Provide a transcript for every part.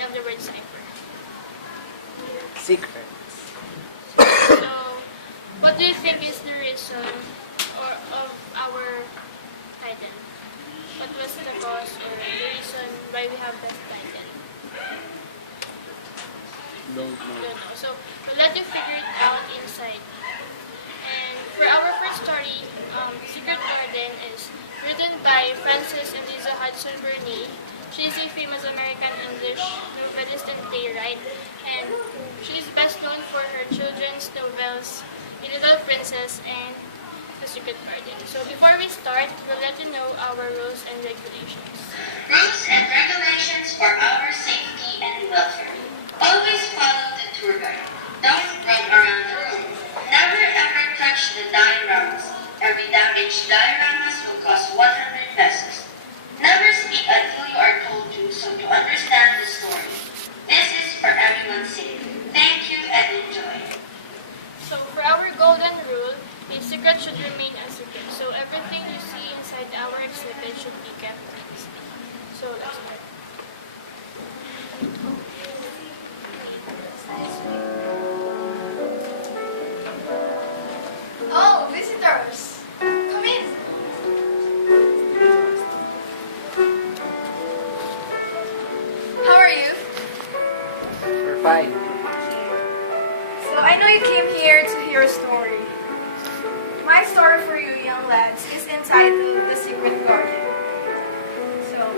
meaning of the word cipher? Secret. So, what do you think is the reason of our title? What was the cause or the reason why we have that title? Don't know. Don't know. So, we'll let you figure it out inside. And for our first story, Secret Garden is written by Frances Eliza Hudson Burney. She is a famous American English novelist and playwright, and she is best known for her children's novels, The Little Princess and The Secret Garden. So before we start, we'll let you know our rules and regulations. Rules and regulations for our safety and welfare. Always follow the tour guide. Don't run around the room. Never ever touch the dioramas. Every damaged dioramas will cost 100 pesos. Never speak until you are told to, so to understand the story. This is for everyone's sake. Thank you and enjoy. So for our golden rule, a secret should remain a secret. So everything you see inside our exhibit should be kept secret. So let's start. Oh, visitors! Come in! How are you? We're fine. So I know you came here to hear a story. My story for you, young lads, is entitled The Secret Garden. So,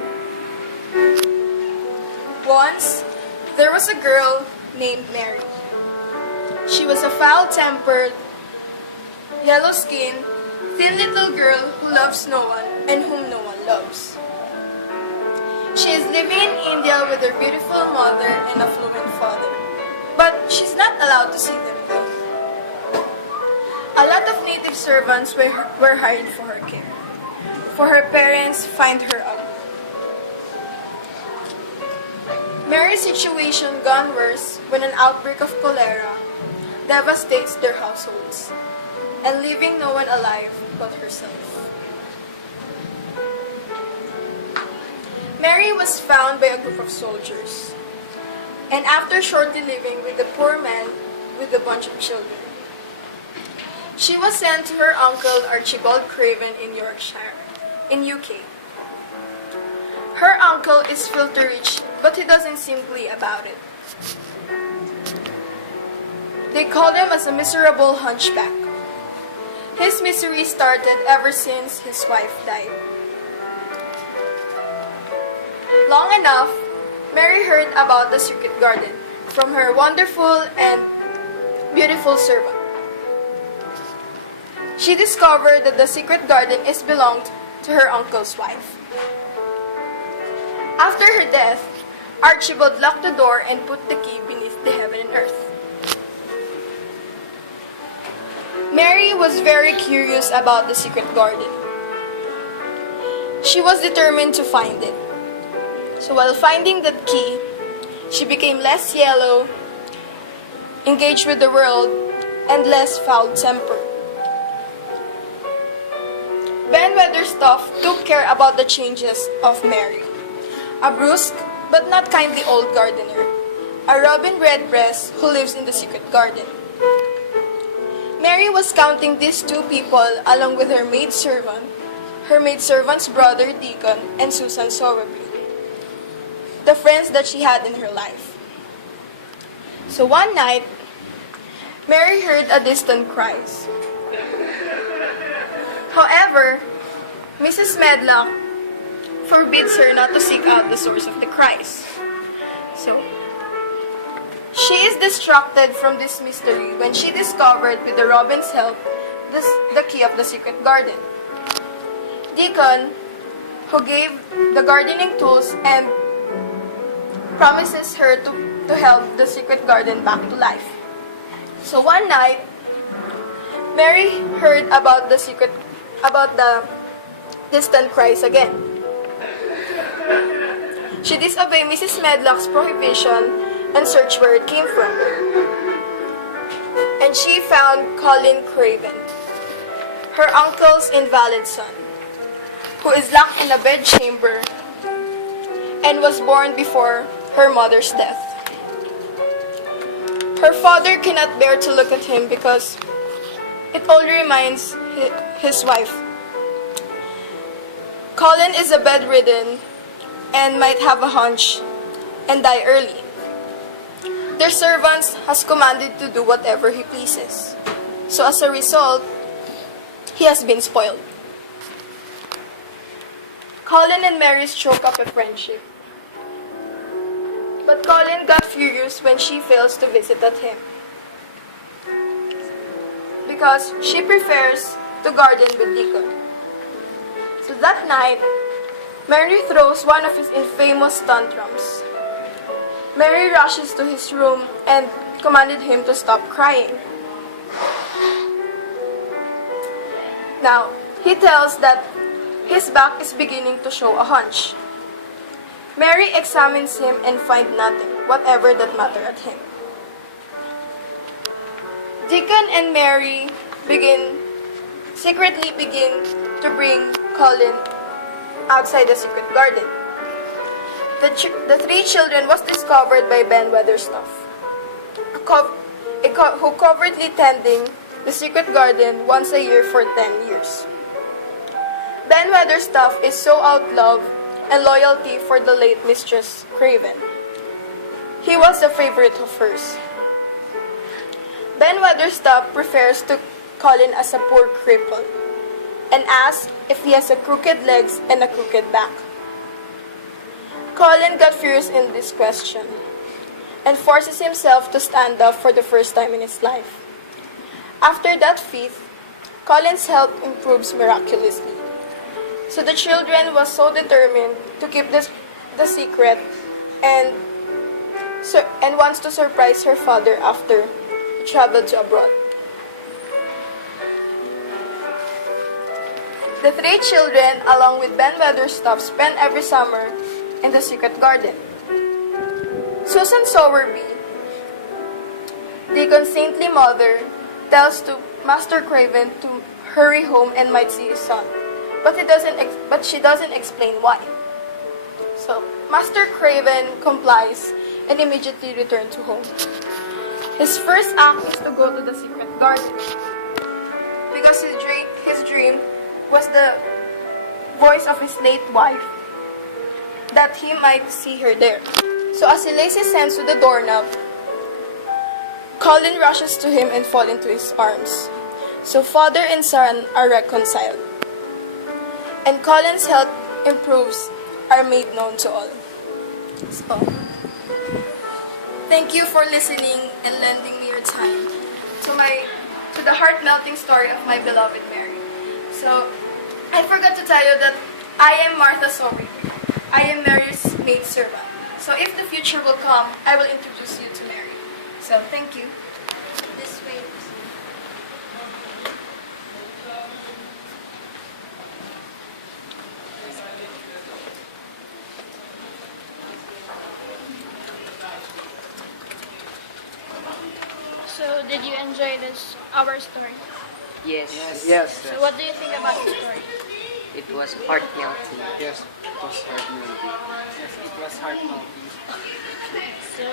once, there was a girl named Mary. She was a foul-tempered, yellow-skinned, thin little girl who loves no one and whom no one loves. She is living in India with her beautiful mother and affluent father, but she's not allowed to see them though. A lot of native servants were hired for her care, for her parents find her ugly. Mary's situation gone worse when an outbreak of cholera devastates their households, and leaving no one alive but herself. Mary was found by a group of soldiers, and after shortly living with a poor man with a bunch of children, she was sent to her uncle Archibald Craven in Yorkshire, in UK. Her uncle is filthy rich, but he doesn't seem glee about it. They called him as a miserable hunchback. His misery started ever since his wife died. Long enough, Mary heard about the secret garden from her wonderful and beautiful servant. She discovered that the secret garden is belonged to her uncle's wife. After her death, Archibald locked the door and put the key beneath the heaven and earth. Mary was very curious about the secret garden. She was determined to find it. So while finding that key, she became less yellow, engaged with the world, and less foul-tempered. Ben Weatherstaff took care about the changes of Mary, a brusque but not kindly old gardener, a robin redbreast who lives in the secret garden. Mary was counting these two people along with her maidservant's brother Deacon, and Susan Sowerby, the friends that she had in her life. So one night, Mary heard a distant cries. However, Mrs. Medlock forbids her not to seek out the source of the cries. So, she is distracted from this mystery when she discovered, with the robin's help, the key of the secret garden. Deacon, who gave the gardening tools and promises her to help the secret garden back to life. So one night, Mary heard about the distant cries again. She disobeyed Mrs. Medlock's prohibition and searched where it came from. And she found Colin Craven, her uncle's invalid son, who is locked in a bedchamber and was born before her mother's death. Her father cannot bear to look at him because it only reminds his wife. Colin is a bedridden and might have a hunch and die early. Their servants has commanded to do whatever he pleases. So as a result, he has been spoiled. Colin and Mary struck up a friendship. But Colin got furious when she fails to visit at him, because she prefers to garden with Deacon. So that night, Mary throws one of his infamous tantrums. Mary rushes to his room and commanded him to stop crying. Now, he tells that his back is beginning to show a hunch. Mary examines him and finds nothing, whatever that matter at him. Deacon and Mary secretly begin to bring Colin outside the secret garden. The three children was discovered by Ben Weatherstaff, who covertly tending the secret garden once a year for 10 years. Ben Weatherstaff is so out love and loyalty for the late Mistress Craven. He was a favorite of hers. Ben Weatherstaff prefers to Colin as a poor cripple and asks if he has a crooked legs and a crooked back. Colin got furious in this question and forces himself to stand up for the first time in his life. After that feat, Colin's health improves miraculously. So the children was so determined to keep the secret and wants to surprise her father after he traveled to abroad. The three children, along with Ben Weatherstaff, spend every summer in the secret garden. Susan Sowerby, Deacon's saintly mother, tells to Master Craven to hurry home and might see his son, but she doesn't explain why. So Master Craven complies and immediately returns to home. His first act is to go to the secret garden because his dream was the voice of his late wife, that he might see her there. So as he lays his hands to the doorknob, Colin rushes to him and falls into his arms. So father and son are reconciled, and Colin's health improves are made known to all. So, thank you for listening and lending me your time to the heart-melting story of my beloved Mary. So, I forgot to tell you that I am Martha Sowerby. I am Mary's maidservant. So if the future will come, I will introduce you to Mary. So thank you. This way. So, did you enjoy our story? Yes. Yes. So, what do you think about the story? It was heart-melting. Yes, it was heart melting. Yes, it was heart-melting. So,